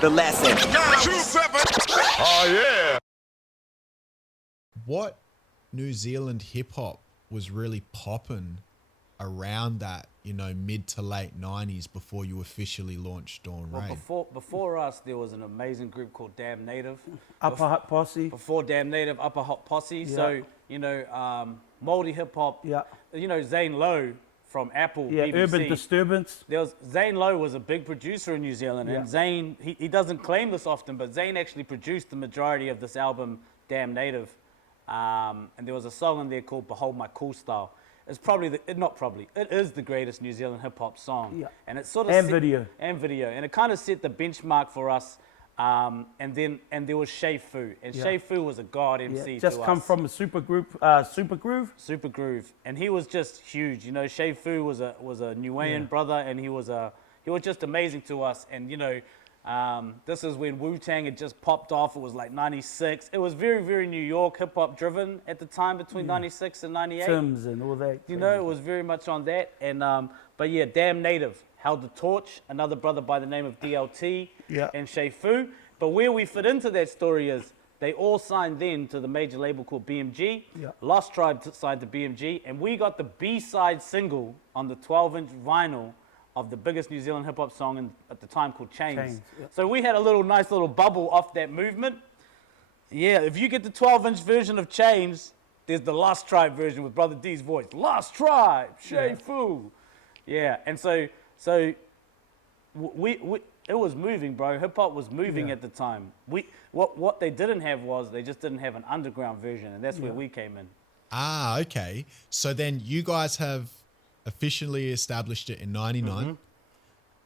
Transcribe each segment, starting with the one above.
The lesson. Oh yeah. What New Zealand hip hop was really popping around that, mid to late 90s before you officially launched Dawn Raid? Before us, there was an amazing group called Damn Native. Upper Hot Posse. Before Damn Native, Upper Hot Posse. Yeah. So, Moldy Hip Hop. Yeah. Zane Lowe from Apple. Yeah, BBC. Urban Disturbance. Zane Lowe was a big producer in New Zealand, and Zane, he doesn't claim this often, but Zane actually produced the majority of this album, Damn Native. And there was a song in there called Behold My Cool Style. It's it is the greatest New Zealand hip hop song. Yeah. And it sort of And video. And it kind of set the benchmark for us. And there was Shay Fu, and Shay Fu was a god MC. Just come from a super group, Super Groove. Super Groove, and he was just huge. Shay Fu was a Niuean brother, and he was just amazing to us. And this is when Wu-Tang had just popped off. It was like 96. It was very, very New York hip hop driven at the time between 96 and 98. Timbs and all that. It was very much on that. And but yeah, Damn Native held the torch. Another brother by the name of DLT and Shay Fu. But where we fit into that story is they all signed then to the major label called BMG. Yeah. Lost Tribe signed to BMG, and we got the B-side single on the 12-inch vinyl of the biggest New Zealand hip-hop song at the time called Chains. So we had a nice little bubble off that movement. Yeah, if you get the 12-inch version of Chains, there's the Lost Tribe version with Brother D's voice. Lost Tribe, Shay Fu. Yeah, and so we it was moving, bro. Hip-hop was moving at the time. What they didn't have was they just didn't have an underground version, and that's where we came in. Ah, okay. So then you guys have officially established it in 99.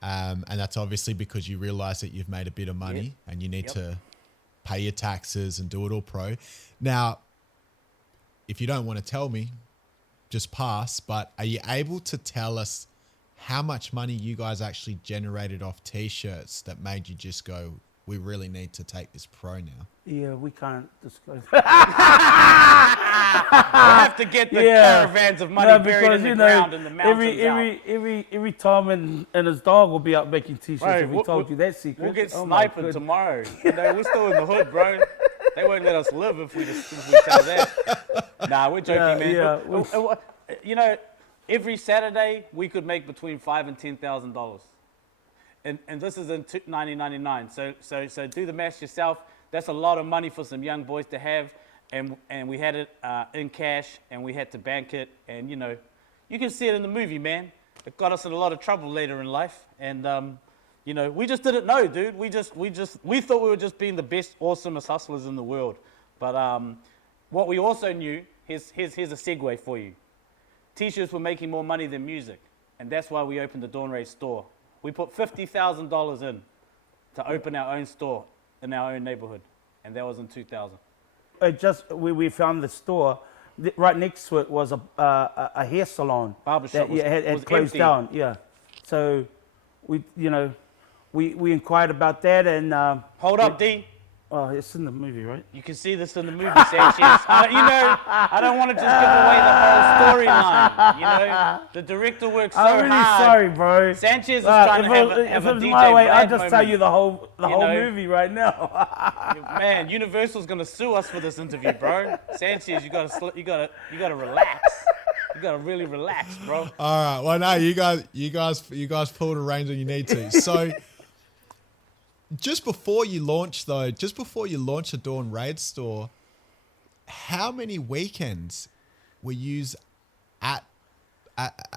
And that's obviously because you realize that you've made a bit of money and you need to pay your taxes and do it all pro. Now, if you don't want to tell me, just pass, but are you able to tell us how much money you guys actually generated off t-shirts that made you just go, we really need to take this pro now? Yeah, we can't disclose. We'll have to get the caravans of money buried in the ground in the mountains. Every Tom and his dog will be out making t-shirts if we told you that secret. We'll get sniping tomorrow. We're still in the hood, bro. They won't let us live if we tell that. Nah, we're joking, man. Every Saturday we could make between $5,000 and $10,000. And this is in 1999. So do the math yourself. That's a lot of money for some young boys to have. And we had it in cash, and we had to bank it. And, you can see it in the movie, man. It got us in a lot of trouble later in life. And, we just didn't know, dude. We thought we were just being the best, awesomest hustlers in the world. But what we also knew, here's a segue for you. T-shirts were making more money than music. And that's why we opened the Dawn Raid store. We put $50,000 in to open our own store in our own neighborhood. And that was in 2000. We found the store. Right next to it was a hair salon. Barbershop that had closed empty. down. Yeah. So we inquired about that and... Hold up, D. Oh, it's in the movie, right? You can see this in the movie, Sanchez. I don't want to just give away the whole storyline. The director works so hard. I'm really sorry, bro. Sanchez is trying to have a if it was DJ my way, Brad I'd just tell you the whole movie right now. Man, Universal's gonna sue us for this interview, bro. Sanchez, you gotta relax. You gotta really relax, bro. All right. Well, no, you guys pull the reins when you need to. So. Just before you launched the Dawn Raid store, how many weekends were you at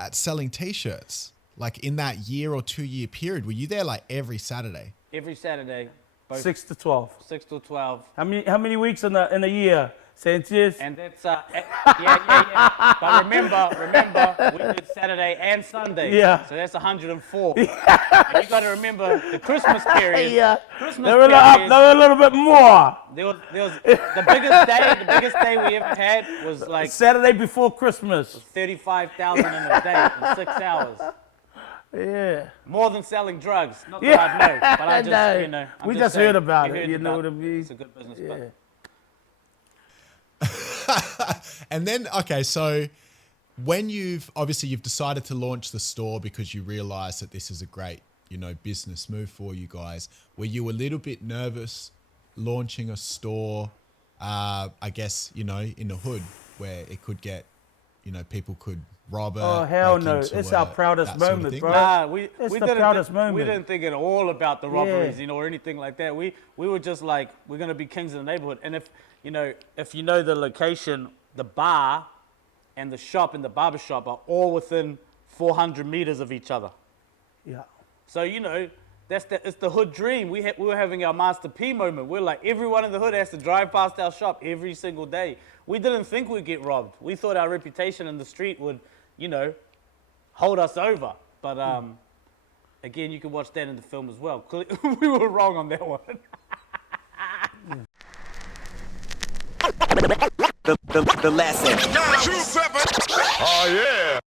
selling t-shirts? Like in that year or 2 year period, were you there like every Saturday? Every Saturday. 6 to 12. 6 to 12. How many weeks in a year, Sanchez? And that's yeah. But remember, we did Saturday and Sunday. Yeah. So that's 104. And you got to remember the Christmas period. Yeah. Christmas they were a little bit more. There was the biggest day we ever had was like Saturday before Christmas. 35,000 in a day in 6 hours. Yeah. More than selling drugs. Not that I know, but I just, we just heard about it. You know what I mean? It's a good business. Yeah. And then, okay, so when you've decided to launch the store because you realize that this is a great business move for you guys. Were you a little bit nervous launching a store, I guess, in the hood where it could get, people could rob it? Oh, hell break no. into It's it, our proudest that sort of moment, thing? bro. Nah, It's we the didn't proudest we moment. didn't think at all about the robberies, Yeah. or anything like that. We were just like, we're gonna be kings of the neighborhood. And if you know the location, the bar and the shop and the barber shop are all within 400 meters of each other. Yeah. So it's the hood dream. We were having our Master P moment. We're like, everyone in the hood has to drive past our shop every single day. We didn't think we'd get robbed. We thought our reputation in the street would, hold us over. But again, you can watch that in the film as well. We were wrong on that one. The lesson. 927. Oh, yeah.